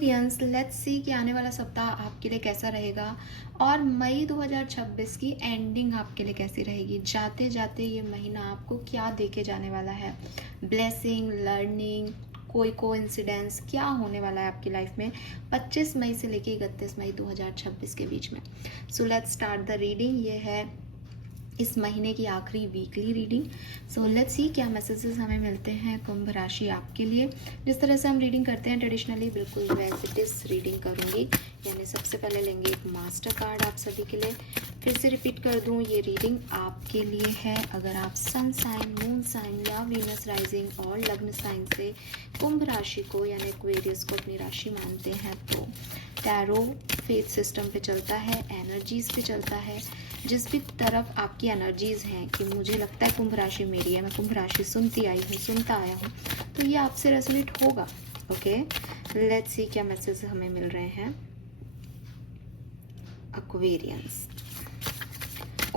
Experience let's see कि आने वाला सप्ताह आपके लिए कैसा रहेगा और मई 2026 की एंडिंग आपके लिए कैसी रहेगी। जाते जाते ये महीना आपको क्या दे के जाने वाला है, ब्लेसिंग, लर्निंग, कोई कोइंसिडेंस क्या होने वाला है आपकी लाइफ में 25 मई से लेके 31 मई 2026 के बीच में। So let's start the reading. ये है इस महीने की आखिरी weekly reading. So let's see क्या मैसेजेस हमें मिलते हैं कुंभ राशि आपके लिए। जिस तरह से हम रीडिंग करते हैं ट्रेडिशनली बिल्कुल वैसे इस रीडिंग करूँगी, यानी सबसे पहले लेंगे एक मास्टर कार्ड आप सभी के लिए। फिर से रिपीट कर दूँ, ये रीडिंग आपके लिए है अगर आप सन साइन, मून साइन या वीनस राइजिंग और लग्न साइन से कुंभ राशि को यानी एक्वेरियस को अपनी राशि मानते हैं तो टैरो फेथ सिस्टम पे चलता है, एनर्जीज पे चलता है। जिस भी तरफ आपकी एनर्जीज हैं कि मुझे लगता है कुंभ राशि मेरी है, मैं कुंभ राशि सुनती आई हूँ, सुनता आया हूँ, तो ये आपसे रेजोनेट होगा। ओके, लेट्स सी क्या मैसेज हमें मिल रहे हैं। एक्वेरियंस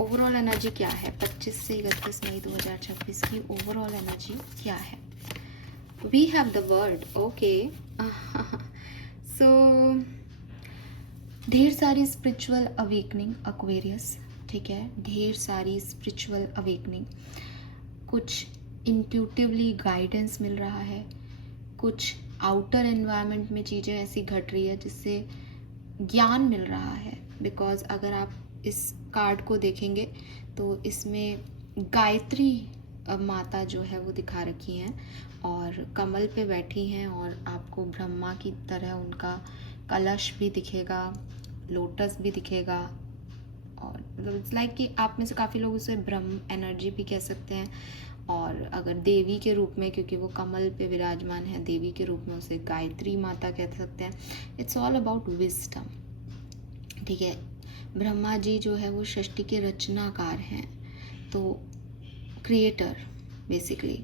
ओवरऑल एनर्जी क्या है 25 से 31 मई 2026 की ओवरऑल एनर्जी क्या है। We have the word okay. So ढेर सारी स्पिरिचुअल अवेकनिंग एक्वेरियस, ठीक है, ढेर सारी स्पिरिचुअल अवेकनिंग। कुछ इंट्यूटिवली गाइडेंस मिल रहा है, कुछ आउटर एनवायरनमेंट में चीज़ें ऐसी घट रही है जिससे ज्ञान मिल रहा है। बिकॉज अगर आप इस कार्ड को देखेंगे तो इसमें गायत्री माता जो है वो दिखा रखी हैं और कमल पे बैठी हैं और आपको ब्रह्मा की तरह उनका कलश भी दिखेगा, लोटस भी दिखेगा। और मतलब इट्स लाइक कि आप में से काफ़ी लोग उसे ब्रह्म एनर्जी भी कह सकते हैं, और अगर देवी के रूप में, क्योंकि वो कमल पे विराजमान है, देवी के रूप में उसे गायत्री माता कह सकते हैं। इट्स ऑल अबाउट विजडम, ठीक है। ब्रह्मा जी जो है वो सृष्टि के रचनाकार हैं, तो क्रिएटर बेसिकली।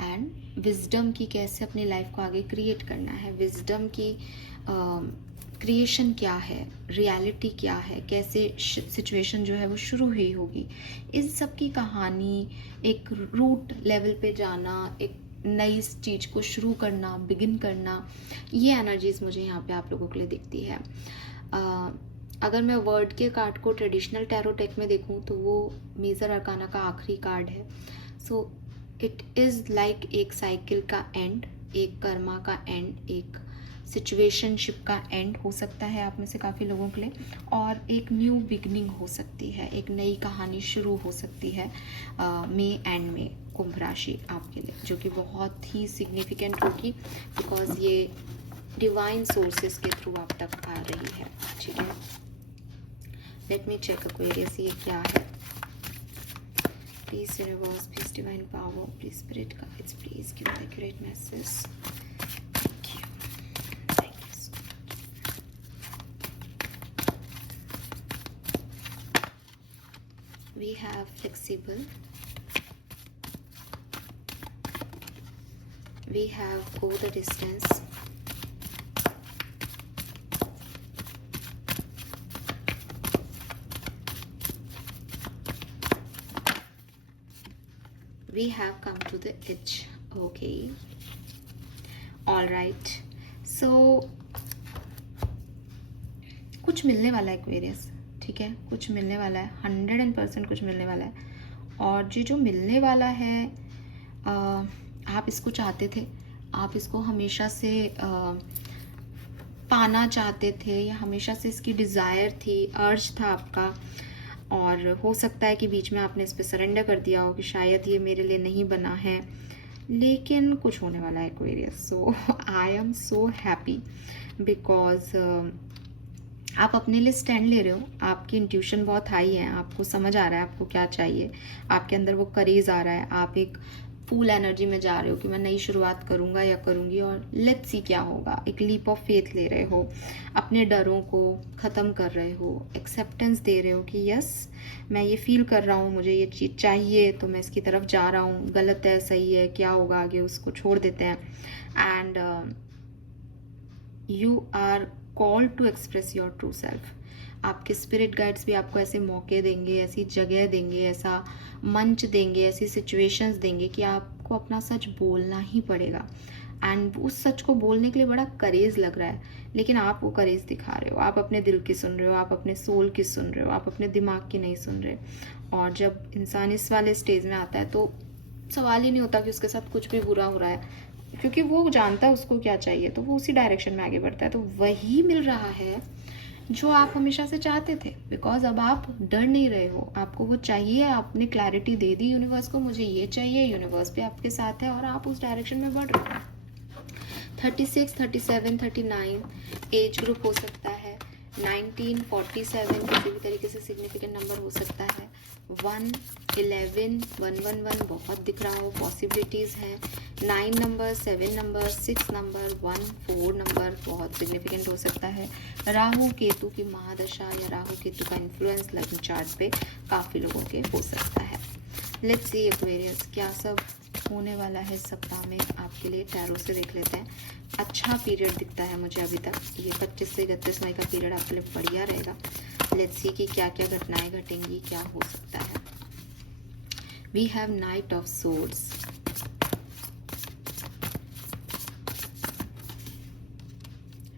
एंड विजडम की कैसे अपनी लाइफ को आगे क्रिएट करना है, विजडम की क्रिएशन क्या है, रियलिटी क्या है, कैसे सिचुएशन जो है वो शुरू हुई होगी, इस सब की कहानी, एक रूट लेवल पे जाना, एक नई चीज़ को शुरू करना, बिगिन करना, ये एनर्जीज मुझे यहाँ पे आप लोगों के लिए दिखती है। अगर मैं वर्ड के कार्ड को ट्रेडिशनल टैरो टेक में देखूँ तो वो मेजर अरकाना का आखिरी कार्ड है। सो इट इज़ लाइक एक साइकिल का एंड, एक कर्मा का एंड, एक सिचुएशनशिप का एंड हो सकता है आप में से काफ़ी लोगों के लिए, और एक न्यू बिगनिंग हो सकती है, एक नई कहानी शुरू हो सकती है मई एंड में कुंभ राशि आपके लिए, जो कि बहुत ही सिग्निफिकेंट होगी बिकॉज ये डिवाइन सोर्सेस के थ्रू आप तक आ रही है, ठीक है। लेट मी चेक एक्वेरियस ये क्या है। Please universe, please divine power, please spirit guides, please give the accurate message. We have flexible, we have go the distance, we have come to the edge. Okay, all right. So कुछ मिलने वाला है Aquarius, ठीक है, कुछ मिलने वाला है, 100% कुछ मिलने वाला है। और जो मिलने वाला है आप इसको चाहते थे, आप इसको हमेशा से पाना चाहते थे, या हमेशा से इसकी डिज़ायर थी, अर्ज था आपका, और हो सकता है कि बीच में आपने इस पर सरेंडर कर दिया हो कि शायद ये मेरे लिए नहीं बना है, लेकिन कुछ होने वाला है Aquarius. So I am so happy because आप अपने लिए स्टैंड ले रहे हो, आपकी इंट्यूशन बहुत हाई है, आपको समझ आ रहा है आपको क्या चाहिए, आपके अंदर वो करेज आ रहा है, आप एक फुल एनर्जी में जा रहे हो कि मैं नई शुरुआत करूंगा या करूंगी और लेट्स सी क्या होगा। एक लीप ऑफ फेथ ले रहे हो, अपने डरों को ख़त्म कर रहे हो, एक्सेप्टेंस दे रहे हो कि यस मैं ये फील कर रहा हूँ, मुझे ये चीज़ चाहिए, तो मैं इसकी तरफ जा रहा हूँ, गलत है सही है क्या होगा आगे उसको छोड़ देते हैं। And you are call to express your true self. आपके स्पिरिट गाइड्स भी आपको ऐसे मौके देंगे, ऐसी जगह देंगे, ऐसा मंच देंगे, ऐसी सिचुएशंस देंगे कि आपको अपना सच बोलना ही पड़ेगा। एंड उस सच को बोलने के लिए बड़ा करेज लग रहा है, लेकिन आप वो करेज दिखा रहे हो, आप अपने दिल की सुन रहे हो, आप अपने सोल की सुन रहे हो, आप अपने दिमाग की नहीं सुन रहे। और जब इंसान इस वाले स्टेज में आता है तो सवाल ही नहीं होता कि उसके साथ कुछ भी बुरा हो रहा है, क्योंकि वो जानता है उसको क्या चाहिए, तो वो उसी डायरेक्शन में आगे बढ़ता है। तो वही मिल रहा है जो आप हमेशा से चाहते थे, बिकॉज अब आप डर नहीं रहे हो, आपको वो चाहिए, आपने क्लैरिटी दे दी यूनिवर्स को, मुझे ये चाहिए, यूनिवर्स भी आपके साथ है और आप उस डायरेक्शन में बढ़ रहे हो। 36, 37, 39 एज ग्रुप हो सकता है, 19, 47 किसी भी तरीके से सिग्निफिकेंट नंबर हो सकता है, 1, 11, 111 बहुत दिख रहा हो, पॉसिबिलिटीज़ हैं, 9 नंबर, 7 नंबर, 6 नंबर, 1, 4 नंबर बहुत सिग्निफिकेंट हो सकता है। राहु केतु की महादशा या राहु केतु का इन्फ्लुएंस लग्न चार्ट पे काफ़ी लोगों के हो सकता है। लेट्स सी एक्वेरियस क्या सब होने वाला है इस सप्ताह में आपके लिए, टैरो से देख लेते हैं। अच्छा पीरियड दिखता है मुझे अभी तक, ये 25 से 31 मई का पीरियड आपके लिए बढ़िया रहेगा। लेट्स सी कि क्या क्या घटनाएं घटेंगी, क्या हो सकता है। We have knight of swords,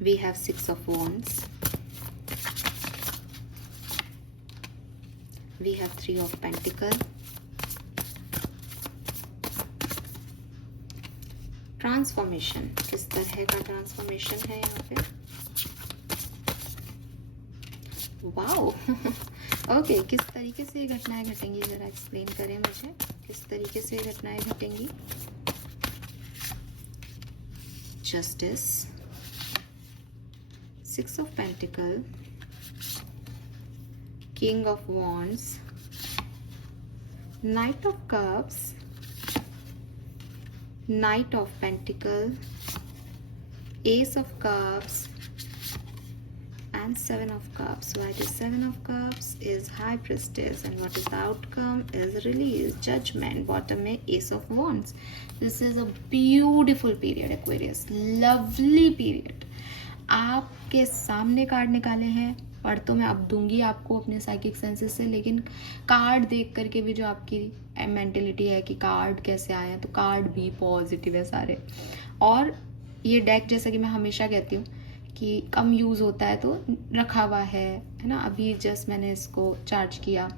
we have 6 of wands, we have 3 of pentacle, transformation, किस तरह का ट्रांसफॉर्मेशन है यहाँ पे, वाओ ओके किस तरीके से ये घटनाएं घटेंगी, जरा एक्सप्लेन करें मुझे, किस तरीके से ये घटनाएं घटेंगी। Justice, 6 of pentacle, king of wands, knight of cups, Knight of Pentacle, Ace of Cups and 7 of Cups. Why the 7 of Cups is High Priestess and what is the outcome is release, judgment. Bottom में Ace of Wands. This is a beautiful period Aquarius, lovely period. आपके सामने card निकाले हैं, पढ़ तो मैं अब दूंगी आपको अपने साइकिक सेंसेस से, लेकिन कार्ड देख करके भी जो आपकी मेंटेलिटी है कि कार्ड कैसे आए हैं, तो कार्ड भी पॉजिटिव है सारे। और ये डेक जैसा कि मैं हमेशा कहती हूँ कि कम यूज़ होता है तो रखा हुआ है ना, अभी जस्ट मैंने इसको चार्ज किया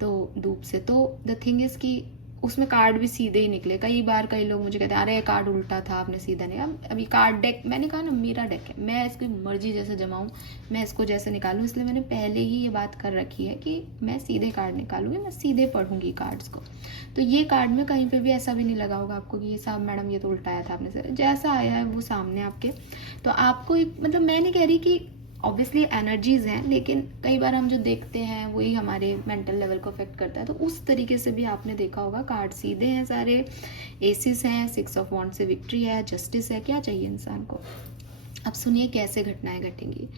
तो धूप से, तो द थिंग इज़ कि उसमें कार्ड भी सीधे ही निकले। कई बार कई लोग मुझे कहते हैं अरे कार्ड उल्टा था, आपने सीधा नहीं। अब अभी कार्ड डेक, मैंने कहा ना मेरा डेक है, मैं इसकी मर्जी जैसे जमाऊँ, मैं इसको जैसे निकालूँ, इसलिए मैंने पहले ही ये बात कर रखी है कि मैं सीधे कार्ड निकालूंगी, मैं सीधे पढ़ूंगी कार्ड्स को। तो ये कार्ड में कहीं पे भी ऐसा भी नहीं लगा होगा आपको कि ये साहब मैडम ये तो उल्टा आया था आपने से, जैसा आया है वो सामने आपके। तो आपको एक मतलब मैं नहीं कह रही कि ऑब्वियसली एनर्जीज हैं, लेकिन कई बार हम जो देखते हैं वही हमारे मेंटल लेवल को अफेक्ट करता है। तो उस तरीके से भी आपने देखा होगा कार्ड सीधे हैं सारे, एसिस हैं, 6 ऑफ वॉन्ड से विक्ट्री है, जस्टिस है, क्या चाहिए इंसान को। अब सुनिए कैसे घटनाएं घटेंगी।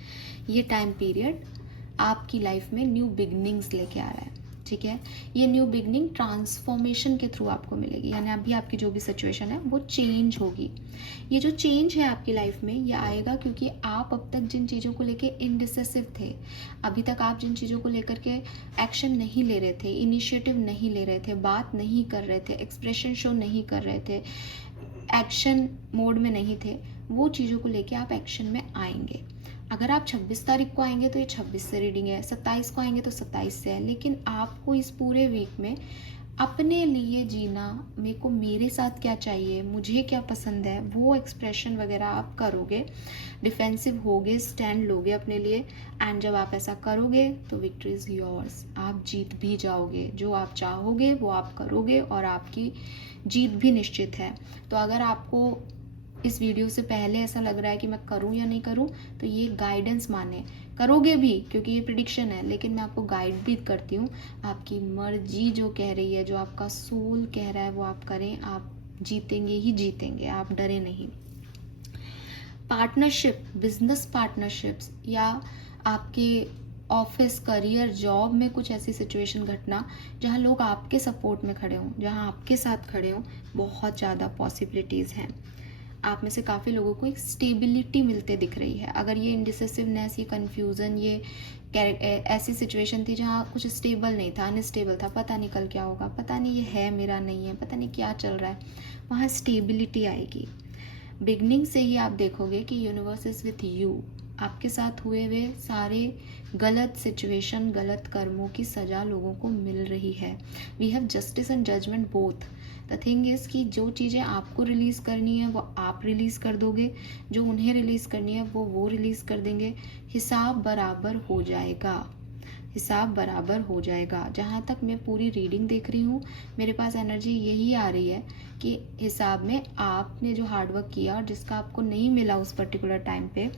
ये टाइम पीरियड आपकी लाइफ में न्यू बिगनिंग्स लेके आ रहा है, ठीक है। ये न्यू बिगनिंग ट्रांसफॉर्मेशन के थ्रू आपको मिलेगी, यानी अभी आपकी जो भी सिचुएशन है वो चेंज होगी। ये जो चेंज है आपकी लाइफ में ये आएगा क्योंकि आप अब तक जिन चीज़ों को लेके इनडिसिसिव थे, अभी तक आप जिन चीज़ों को लेकर के एक्शन नहीं ले रहे थे, इनिशिएटिव नहीं ले रहे थे, बात नहीं कर रहे थे, एक्सप्रेशन शो नहीं कर रहे थे, एक्शन मोड में नहीं थे, वो चीज़ों को लेके आप एक्शन में आएंगे। अगर आप 26 तारीख को आएंगे तो ये 26 से रीडिंग है, 27 को आएंगे तो 27 से है, लेकिन आपको इस पूरे वीक में अपने लिए जीना, मेरे को मेरे साथ क्या चाहिए, मुझे क्या पसंद है, वो एक्सप्रेशन वगैरह आप करोगे, डिफेंसिव होगे, स्टैंड लोगे अपने लिए। एंड जब आप ऐसा करोगे तो विक्ट्री इज़ योर्स, आप जीत भी जाओगे, जो आप चाहोगे वो आप करोगे और आपकी जीत भी निश्चित है। तो अगर आपको इस वीडियो से पहले ऐसा लग रहा है कि मैं करूं या नहीं करूं, तो ये गाइडेंस माने, करोगे भी क्योंकि ये प्रिडिक्शन है, लेकिन मैं आपको गाइड भी करती हूँ। आपकी मर्जी जो कह रही है, जो आपका सोल कह रहा है वो आप करें, आप जीतेंगे ही जीतेंगे, आप डरे नहीं। पार्टनरशिप, बिजनेस पार्टनरशिप्स या आपके ऑफिस, करियर, जॉब में कुछ ऐसी सिचुएशन घटना जहाँ लोग आपके सपोर्ट में खड़े हों, जहाँ आपके साथ खड़े हों, बहुत ज़्यादा पॉसिबिलिटीज़ हैं। आप में से काफ़ी लोगों को एक स्टेबिलिटी मिलते दिख रही है। अगर ये इंडिसिसिवनेस, ये कन्फ्यूज़न, ये ऐसी सिचुएशन थी जहाँ कुछ स्टेबल नहीं था, अनस्टेबल था, पता नहीं कल क्या होगा, पता नहीं ये है मेरा नहीं है, पता नहीं क्या चल रहा है, वहाँ स्टेबिलिटी आएगी। बिगनिंग से ही आप देखोगे कि यूनिवर्स इज विथ यू। आपके साथ हुए हुए सारे गलत सिचुएशन, गलत कर्मों की सज़ा लोगों को मिल रही है। We have justice and judgement both. The thing is कि जो चीज़ें आपको रिलीज़ करनी है वो आप रिलीज़ कर दोगे, जो उन्हें रिलीज़ करनी है वो रिलीज़ कर देंगे। हिसाब बराबर हो जाएगा, हिसाब बराबर हो जाएगा। जहाँ तक मैं पूरी रीडिंग देख रही हूँ, मेरे पास एनर्जी यही आ रही है कि हिसाब में आपने जो हार्डवर्क किया और जिसका आपको नहीं मिला उस पर्टिकुलर टाइम पे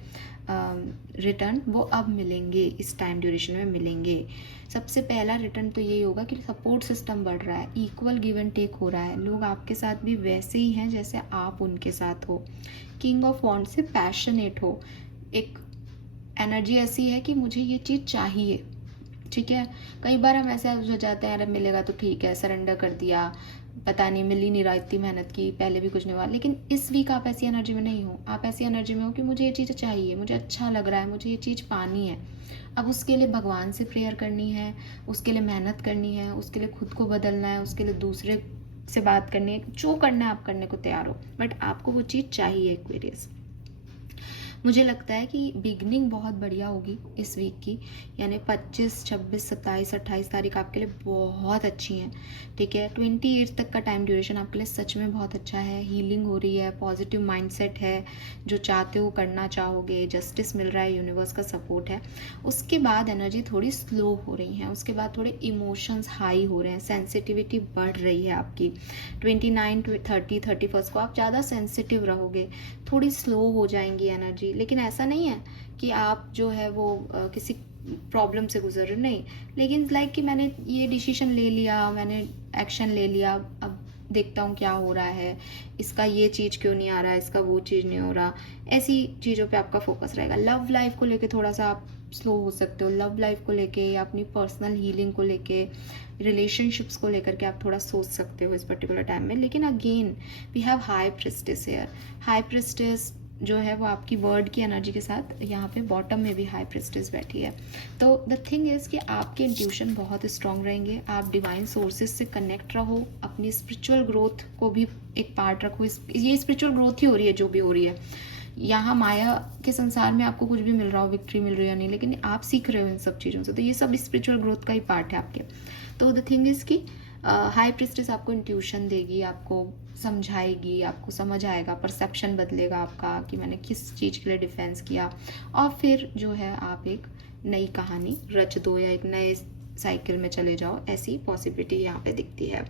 रिटर्न, वो अब मिलेंगे, इस टाइम ड्यूरेशन में मिलेंगे। सबसे पहला रिटर्न तो यही होगा कि सपोर्ट सिस्टम बढ़ रहा है, इक्वल गिव एंड टेक हो रहा है। लोग आपके साथ भी वैसे ही हैं जैसे आप उनके साथ हो। किंग ऑफ वॉन्ड से पैशनेट हो, एक एनर्जी ऐसी है कि मुझे ये चीज़ चाहिए। ठीक है, कई बार हम ऐसे हो जाते हैं, अरे मिलेगा तो ठीक है, सरेंडर कर दिया, पता नहीं मिल ही नहीं रहा, इतनी मेहनत की, पहले भी कुछ नहीं हुआ। लेकिन इस वीक आप ऐसी एनर्जी में नहीं हो। आप ऐसी एनर्जी में हो कि मुझे ये चीज़ चाहिए, मुझे अच्छा लग रहा है, मुझे ये चीज़ पानी है। अब उसके लिए भगवान से प्रेयर करनी है, उसके लिए मेहनत करनी है, उसके लिए खुद को बदलना है, उसके लिए दूसरे से बात करनी है, जो करना है आप करने को तैयार हो, बट आपको वो चीज़ चाहिए एक्वेरियस। मुझे लगता है कि बिगनिंग बहुत बढ़िया होगी इस वीक की, यानी 25, 26, 27, 28 तारीख आपके लिए बहुत अच्छी हैं। ठीक है, 28 तक का टाइम ड्यूरेशन आपके लिए सच में बहुत अच्छा है। हीलिंग हो रही है, पॉजिटिव माइंडसेट है, जो चाहते हो करना चाहोगे, जस्टिस मिल रहा है, यूनिवर्स का सपोर्ट है। उसके बाद एनर्जी थोड़ी स्लो हो रही है, उसके बाद थोड़े इमोशंस हाई हो रहे हैं, सेंसिटिविटी बढ़ रही है आपकी। 29, 30, 31 को आप ज़्यादा सेंसिटिव रहोगे, थोड़ी स्लो हो जाएंगी एनर्जी। लेकिन ऐसा नहीं है कि आप जो है वो किसी प्रॉब्लम से गुजर रहे, नहीं। लेकिन लाइक कि मैंने ये डिसीजन ले लिया, मैंने एक्शन ले लिया, अब देखता हूँ क्या हो रहा है, इसका ये चीज़ क्यों नहीं आ रहा है, इसका वो चीज़ नहीं हो रहा, ऐसी चीज़ों पे आपका फोकस रहेगा। लव लाइफ को लेके थोड़ा सा आप स्लो हो सकते हो, लव लाइफ को लेके या अपनी पर्सनल हीलिंग को लेके, रिलेशनशिप्स को लेकर के आप थोड़ा सोच सकते हो इस पर्टिकुलर टाइम में। लेकिन again we have high priestess here. High priestess जो है वो आपकी वर्ड की एनर्जी के साथ यहाँ पे बॉटम में भी हाई प्रेस्टिस बैठी है। तो द थिंग इज़ कि आपके इंट्यूशन बहुत स्ट्रांग रहेंगे, आप डिवाइन सोर्सेज से कनेक्ट रहो, अपनी स्पिरिचुअल ग्रोथ को भी एक पार्ट रखो। ये स्पिरिचुअल ग्रोथ ही हो रही है जो भी हो रही है यहाँ माया के संसार में। आपको कुछ भी मिल रहा हो, विक्ट्री मिल रही है नहीं, लेकिन आप सीख रहे हो इन सब चीज़ों से, तो ये सब स्पिरिचुअल ग्रोथ का ही पार्ट है आपके। तो द थिंग इज़ कि हाई प्रेस्टिस आपको इंट्यूशन देगी, आपको समझाएगी, आपको समझ आएगा, परसेप्शन बदलेगा आपका कि मैंने किस चीज़ के लिए डिफेंस किया, और फिर जो है आप एक नई कहानी रच दो या एक नए साइकिल में चले जाओ, ऐसी पॉसिबिलिटी यहाँ पे दिखती है।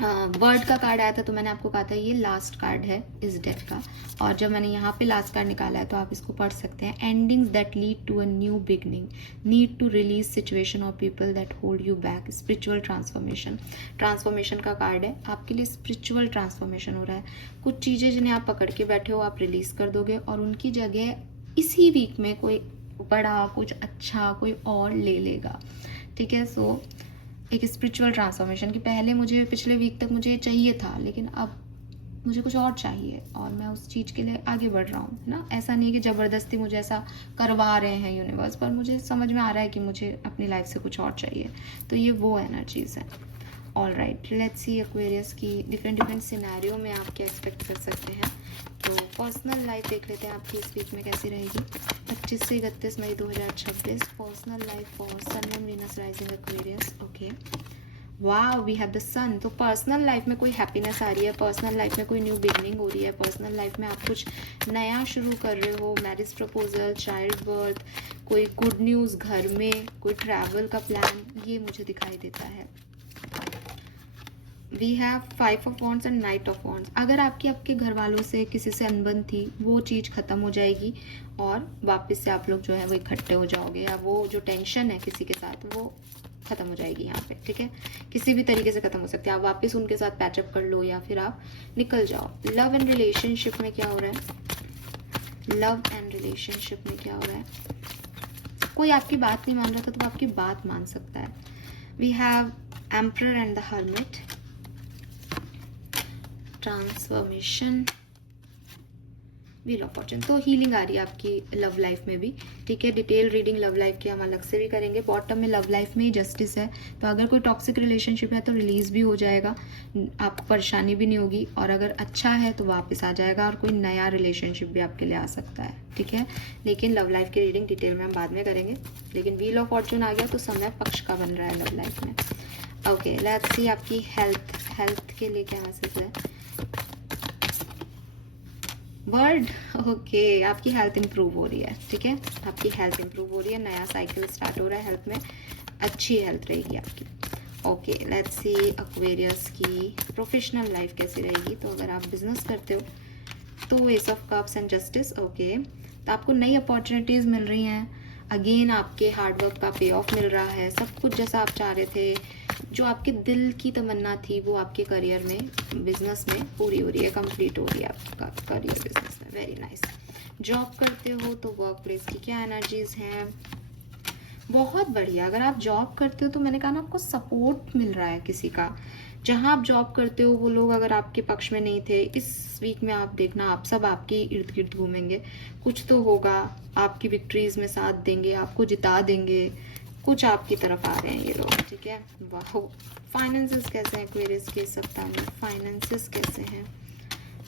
वर्ड का कार्ड आया था तो मैंने आपको कहा था ये लास्ट कार्ड है इस डेक का, और जब मैंने यहाँ पे लास्ट कार्ड निकाला है तो आप इसको पढ़ सकते हैं। Endings that lead to a new beginning, need to release situation और people that hold you back, spiritual transformation. Transformation का कार्ड है, आपके लिए स्पिरिचुअल ट्रांसफॉर्मेशन हो रहा है। कुछ चीज़ें जिन्हें आप पकड़ के बैठे हो आप रिलीज कर दोगे, और उनकी जगह इसी वीक में कोई बड़ा, कुछ अच्छा कोई और ले लेगा। ठीक है, सो एक स्पिरिचुअल ट्रांसफॉर्मेशन कि पहले मुझे पिछले वीक तक मुझे चाहिए था, लेकिन अब मुझे कुछ और चाहिए और मैं उस चीज़ के लिए आगे बढ़ रहा हूँ, है ना। ऐसा नहीं कि ज़बरदस्ती मुझे ऐसा करवा रहे हैं यूनिवर्स, पर मुझे समझ में आ रहा है कि मुझे अपनी लाइफ से कुछ और चाहिए। तो ये वो एनर्जीज है। All right, let's see Aquarius की डिफरेंट सिनेरियो में आप क्या एक्सपेक्ट कर सकते हैं। तो पर्सनल लाइफ देख लेते हैं आपकी इस वीक में कैसी रहेगी। 25 से 31 मई 2026 personal life for sun moon Venus rising Aquarius. Okay, वाह, वी हैव द सन। तो पर्सनल लाइफ में कोई हैप्पीनेस आ रही है, पर्सनल लाइफ में कोई न्यू बिगनिंग हो रही है, पर्सनल लाइफ में आप कुछ नया शुरू कर रहे हो, मैरिज प्रपोजल, चाइल्ड बर्थ, कोई गुड न्यूज़ घर में, कोई ट्रैवल का प्लान, ये मुझे दिखाई देता है। We have 5 of wands and knight of wands. अगर आपके घर वालों से किसी से अनबन थी, वो चीज़ ख़त्म हो जाएगी और वापस से आप लोग जो है वो इकट्ठे हो जाओगे, या वो जो टेंशन है किसी के साथ वो ख़त्म हो जाएगी यहाँ पे। ठीक है, किसी भी तरीके से ख़त्म हो सकती है, आप वापस उनके साथ पैचअप कर लो या फिर आप निकल जाओ। लव एंड रिलेशनशिप में क्या हो रहा है, लव एंड रिलेशनशिप में क्या हो रहा है, कोई आपकी बात नहीं मान रहा था तो आपकी बात मान सकता है। We have emperor and the hermit. Transformation, wheel of fortune. तो हीलिंग आ रही है आपकी लव लाइफ में भी, ठीक है। डिटेल रीडिंग लव लाइफ की हम अलग से भी करेंगे। बॉटम में लव लाइफ में ही जस्टिस है, तो अगर कोई टॉक्सिक रिलेशनशिप है तो रिलीज भी हो जाएगा, आपको परेशानी भी नहीं होगी, और अगर अच्छा है तो वापस आ जाएगा, और कोई नया रिलेशनशिप भी आपके लिए आ सकता है, ठीक है। लेकिन लव लाइफ की रीडिंग डिटेल में हम बाद में करेंगे। लेकिन व्हील ऑफ फॉर्चून आ गया तो समय पक्ष का बन रहा है लव लाइफ में। ओके, लेट्स सी आपकी हेल्थ के लिए क्या मैसेज है। वर्ड, ओके, आपकी हेल्थ इंप्रूव हो रही है, ठीक है। आपकी हेल्थ इंप्रूव हो रही है, नया साइकिल स्टार्ट हो रहा है हेल्थ में, अच्छी हेल्थ रहेगी आपकी। ओके, लेट्स सी एक्वेरियस की प्रोफेशनल लाइफ कैसी रहेगी। तो अगर आप बिजनेस करते हो तो S of cups and justice, okay, तो आपको नई अपॉर्चुनिटीज़ मिल रही हैं। अगेन आपके हार्डवर्क का पे ऑफ मिल रहा है, सब कुछ जैसा आप चाह रहे थे, जो आपके दिल की तमन्ना थी वो आपके करियर में, बिजनेस में पूरी हो रही है, कंप्लीट हो रही है आपका करियर बिजनेस में। Very nice. जॉब करते हो तो वर्क प्लेस की क्या एनर्जीज हैं, बहुत बढ़िया। अगर आप जॉब करते हो तो मैंने कहा ना, आपको सपोर्ट मिल रहा है किसी का। जहां आप जॉब करते हो वो लोग अगर आपके पक्ष में नहीं थे, इस वीक में आप देखना आप सब आपके इर्द गिर्द घूमेंगे, कुछ तो होगा, आपकी विक्ट्रीज में साथ देंगे, आपको जिता देंगे, कुछ आपकी तरफ आ रहे हैं ये लोग, ठीक है। वाह। फाइनेंसेस कैसे हैं एक्वेरियस के सप्ताह में, फाइनेंसेस कैसे हैं।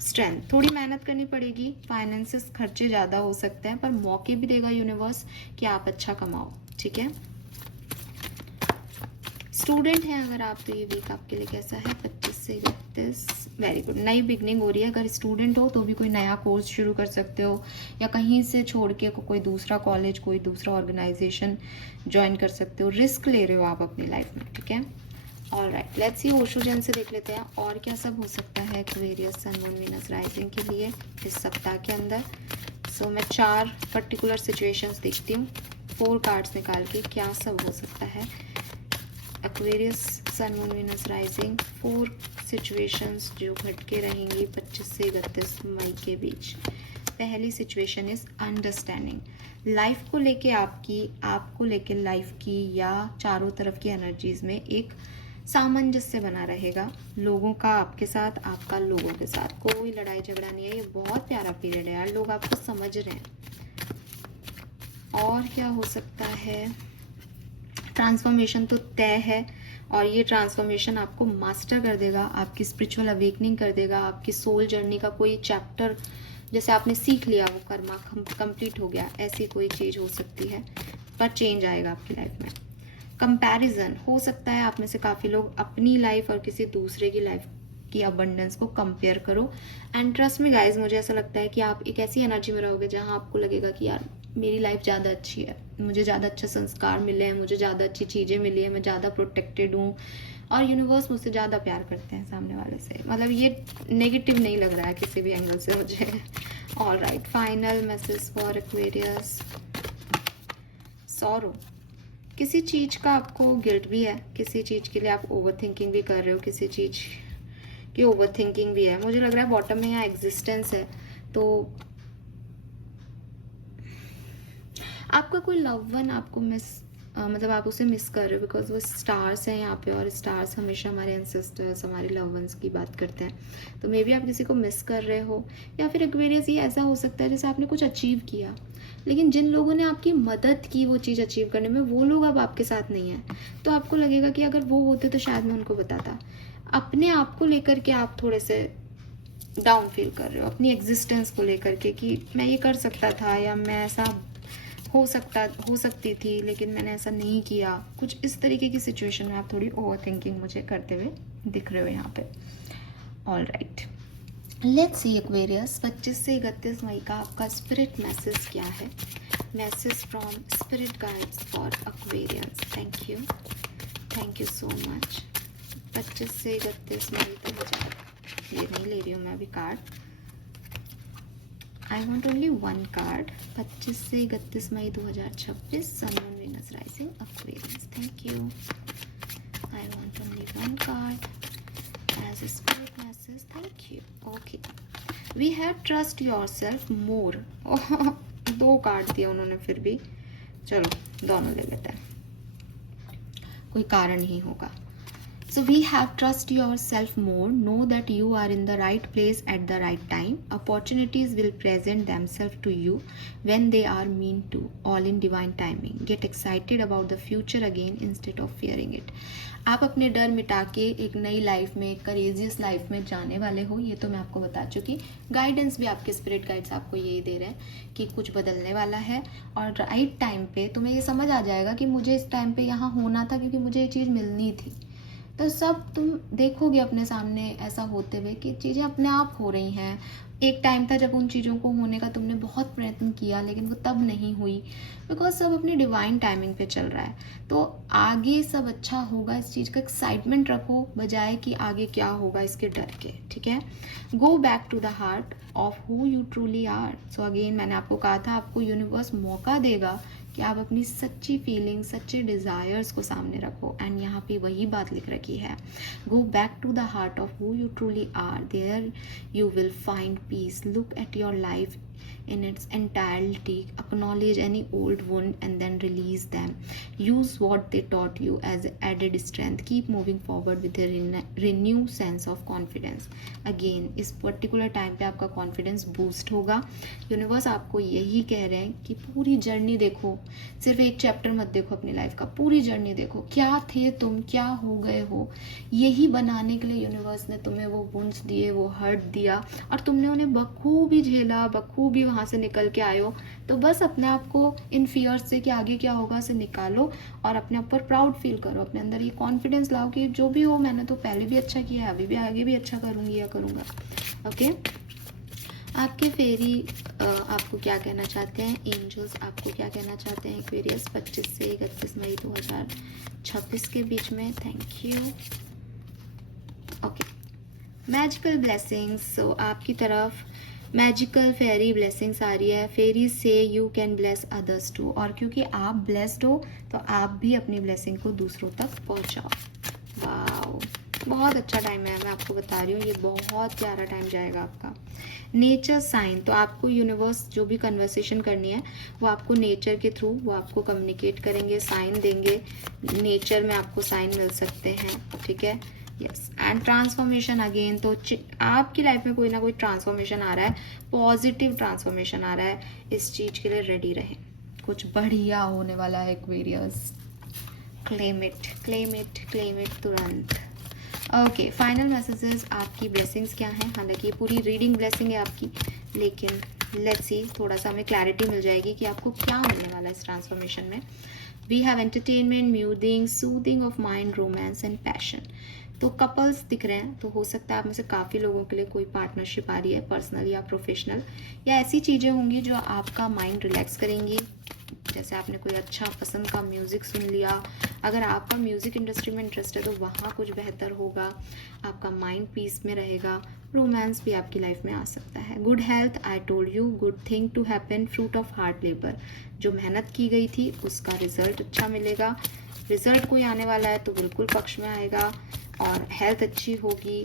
स्ट्रेंथ, थोड़ी मेहनत करनी पड़ेगी, फाइनेंसेस खर्चे ज़्यादा हो सकते हैं, पर मौके भी देगा यूनिवर्स कि आप अच्छा कमाओ, ठीक है। स्टूडेंट हैं अगर आप तो ये वीक आपके लिए कैसा है, 25 से 31, वेरी गुड। नई बिगनिंग हो रही है। अगर स्टूडेंट हो तो भी कोई नया कोर्स शुरू कर सकते हो, या कहीं से छोड़ के कोई दूसरा कॉलेज, कोई दूसरा ऑर्गेनाइजेशन ज्वाइन कर सकते हो। रिस्क ले रहे हो आप अपनी लाइफ में, ठीक है। All right, let's see Osho जन से देख लेते हैं और क्या सब हो सकता है Aquarius sun moon Venus rising के लिए इस सप्ताह के अंदर। सो मैं 4 पर्टिकुलर सिचुएशंस देखती हूँ 4 कार्ड्स निकाल के, क्या सब हो सकता है Aquarius sun moon Venus rising. 4 situations जो घट के रहेंगी 25 से 31 मई के बीच। पहली सिचुएशन इज अंडरस्टैंडिंग। लाइफ को लेके आपको लेके लाइफ की या चारों तरफ की एनर्जीज में एक सामंजस्य बना रहेगा, लोगों का आपके साथ, आपका लोगों के साथ। कोई लड़ाई झगड़ा नहीं है, ये बहुत प्यारा पीरियड है यार, लोग आपको समझ रहे हैं। और क्या हो सकता है, ट्रांसफॉर्मेशन तो तय है, और ये ट्रांसफॉर्मेशन आपको मास्टर कर देगा, आपकी स्पिरिचुअल अवेकनिंग कर देगा, आपकी सोल जर्नी का कोई चैप्टर जैसे आपने सीख लिया, वो कर्मा कंप्लीट हो गया, ऐसी कोई चीज़ हो सकती है, पर चेंज आएगा आपकी लाइफ में। कंपैरिजन हो सकता है, आप में से काफ़ी लोग अपनी लाइफ और किसी दूसरे की लाइफ की अबंडेंस को कंपेयर करो। एंड ट्रस्ट में गाइज, मुझे ऐसा लगता है कि आप एक ऐसी एनर्जी में रहोगे जहाँ आपको लगेगा कि यार मेरी लाइफ ज़्यादा अच्छी है, मुझे ज़्यादा अच्छे संस्कार मिले हैं, मुझे ज़्यादा अच्छी चीज़ें मिली है, मैं ज़्यादा प्रोटेक्टेड हूँ, और यूनिवर्स मुझसे ज़्यादा प्यार करते हैं सामने वाले से। मतलब ये नेगेटिव नहीं लग रहा है किसी भी एंगल से मुझे। All right, final message for Aquarius. Sorrow, किसी चीज़ का आपको गिल्ट भी है, किसी चीज़ के लिए आप ओवर थिंकिंग भी कर रहे हो, किसी चीज़ की ओवर थिंकिंग भी है। मुझे लग रहा है बॉटम में यहाँ एग्जिस्टेंस है, तो आपका कोई लव वन आपको मतलब आप उसे मिस कर रहे हो, बिकॉज वो स्टार्स हैं यहाँ पे, और स्टार्स हमेशा हमारे एंसेस्टर्स, हमारे लव वंस की बात करते हैं। तो मे बी आप किसी को मिस कर रहे हो, या फिर एक्वेरियस ये ऐसा हो सकता है जैसे आपने कुछ अचीव किया, लेकिन जिन लोगों ने आपकी मदद की वो चीज़ अचीव करने में, वो लोग अब आपके साथ नहीं हैं। तो आपको लगेगा कि अगर वो होते तो शायद मैं उनको बताता। अपने आप को लेकर के आप थोड़े से डाउन फील कर रहे हो, अपनी एग्जिस्टेंस को लेकर के, कि मैं ये कर सकता था, या मैं ऐसा हो सकती थी लेकिन मैंने ऐसा नहीं किया। कुछ इस तरीके की सिचुएशन में आप थोड़ी ओवर थिंकिंग मुझे करते हुए दिख रहे हो यहाँ पे। All right, let's see Aquarius 25 से 31 मई का आपका स्पिरिट मैसेज क्या है। Message from spirit guides for Aquarians. Thank you so much. 25 से 31 मई 2000, ये नहीं ले रही हूँ मैं अभी card, I want only 1 card. 25 से 31 मई 2026, sun moon Venus rising Aquarius. Thank you. I want only 1 card as a spirit message. Thank you. Okay. We have trust yourself more. 2 card दिए उन्होंने फिर भी, चलो दोनों ले लेते हैं, कोई कारण ही होगा। So we have trust yourself more, know that you are in the right place at the right time. Opportunities will present themselves to you when they are meant to, all in divine timing. Get excited about the future again instead of fearing it. आप अपने डर मिटा के एक नई life में, courageous life में जाने वाले हो, ये तो मैं आपको बता चुकी. गाइडेंस भी आपके स्पिरिट गाइड्स आपको यही दे रहे हैं कि कुछ बदलने वाला है और राइट टाइम पे तुम्हें ये समझ आ जाएगा कि मुझे इस टाइम पे यहाँ होना था क्योंकि मुझे ये चीज़ मिलनी थी. तो सब तुम देखोगे अपने सामने ऐसा होते हुए कि चीज़ें अपने आप हो रही हैं. एक टाइम था जब उन चीज़ों को होने का तुमने बहुत प्रयत्न किया लेकिन वो तब नहीं हुई, बिकॉज सब अपनी डिवाइन टाइमिंग पे चल रहा है. तो आगे सब अच्छा होगा, इस चीज़ का एक्साइटमेंट रखो बजाय कि आगे क्या होगा इसके डर के. ठीक है. Go back to the heart of who you truly are. So again मैंने आपको कहा था आपको यूनिवर्स मौका देगा कि आप अपनी सच्ची फीलिंग, सच्चे डिज़ायर्स को सामने रखो. एंड यहाँ पे वही बात लिख रखी है, go back to the heart of who you truly are, there you will find peace. Look at your life in its entirety, acknowledge any old wound and then release them. Use what they taught you as added strength. Keep moving forward with a renewed sense of confidence. Again, इस particular time पे आपका confidence boost होगा. Universe आपको यही कह रहे हैं कि पूरी जर्नी देखो, सिर्फ एक चैप्टर मत देखो अपनी लाइफ का, पूरी जर्नी देखो. क्या थे तुम, क्या हो गए हो, यही बनाने के लिए यूनिवर्स ने तुम्हें वो वुंड्स दिए, वो हर्ट दिया और तुमने उन्हें बखूबी झेला, बखूबी वहाँ से निकल के आए हो. तो बस अपने आप को इन फियर्स से कि आगे क्या होगा से निकालो और अपने ऊपर प्राउड फील करो. अपने अंदर ये कॉन्फिडेंस लाओ कि जो भी हो मैंने तो पहले भी अच्छा किया है, अभी भी आगे भी अच्छा करूँगी या करूँगा. ओके. आपके फेरी आपको क्या कहना चाहते हैं, एंजल्स आपको क्या कहना चाहते हैं एक्वेरियस 25 से 31 मई 2026 के बीच में. Thank you. Okay. Magical blessings. So आपकी तरफ मैजिकल फेरी ब्लेसिंग्स आ रही है. फेरीज से you can bless others too. और क्योंकि आप ब्लेस्ड हो तो आप भी अपनी ब्लेसिंग को दूसरों तक पहुंचाओ. वाओ, बहुत अच्छा टाइम है, मैं आपको बता रही हूँ ये बहुत प्यारा टाइम जाएगा आपका. Nature sign. तो आपको यूनिवर्स जो भी कन्वर्सेशन करनी है वो आपको नेचर के थ्रू वो आपको कम्युनिकेट करेंगे, साइन देंगे. नेचर में आपको साइन मिल सकते हैं. ठीक है. यस. And transformation again. तो आपकी लाइफ में कोई ना कोई ट्रांसफॉर्मेशन आ रहा है, पॉजिटिव ट्रांसफॉर्मेशन आ रहा है. इस चीज़ के लिए रेडी रहें, कुछ बढ़िया होने वाला है Aquarius. Claim it, claim it, claim it तुरंत. ओके. फाइनल मैसेजेस आपकी ब्लेसिंग्स क्या हैं. हालांकि ये पूरी रीडिंग ब्लेसिंग है आपकी, लेकिन लेट्स सी थोड़ा सा हमें क्लैरिटी मिल जाएगी कि आपको क्या मिलने वाला है इस ट्रांसफॉर्मेशन में. We have entertainment, musing, soothing of mind, romance and passion. तो कपल्स दिख रहे हैं, तो हो सकता है आप में से काफ़ी लोगों के लिए कोई पार्टनरशिप आ रही है, पर्सनल या प्रोफेशनल, या ऐसी चीज़ें होंगी जो आपका माइंड रिलैक्स करेंगी. जैसे आपने कोई अच्छा पसंद का म्यूज़िक सुन लिया. अगर आपका म्यूज़िक इंडस्ट्री में इंटरेस्ट है तो वहाँ कुछ बेहतर होगा, आपका माइंड पीस में रहेगा. रोमांस भी आपकी लाइफ में आ सकता है. Good health. I told you, good thing to happen, fruit of hard labour. जो मेहनत की गई थी उसका रिजल्ट अच्छा मिलेगा. रिजल्ट कोई आने वाला है तो बिल्कुल पक्ष में आएगा और हेल्थ अच्छी होगी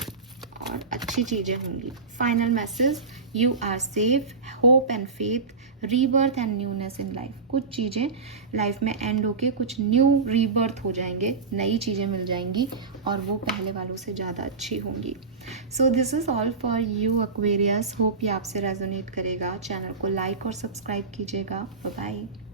और अच्छी चीज़ें होंगी. Final message, you are safe, hope and faith, rebirth and newness in life. कुछ चीज़ें लाइफ में एंड होके कुछ न्यू रीबर्थ हो जाएंगे, नई चीज़ें मिल जाएंगी और वो पहले वालों से ज़्यादा अच्छी होंगी. So this is all for you Aquarius. Hope ये आपसे रेजोनेट करेगा. चैनल को लाइक और सब्सक्राइब कीजिएगा. Bye bye.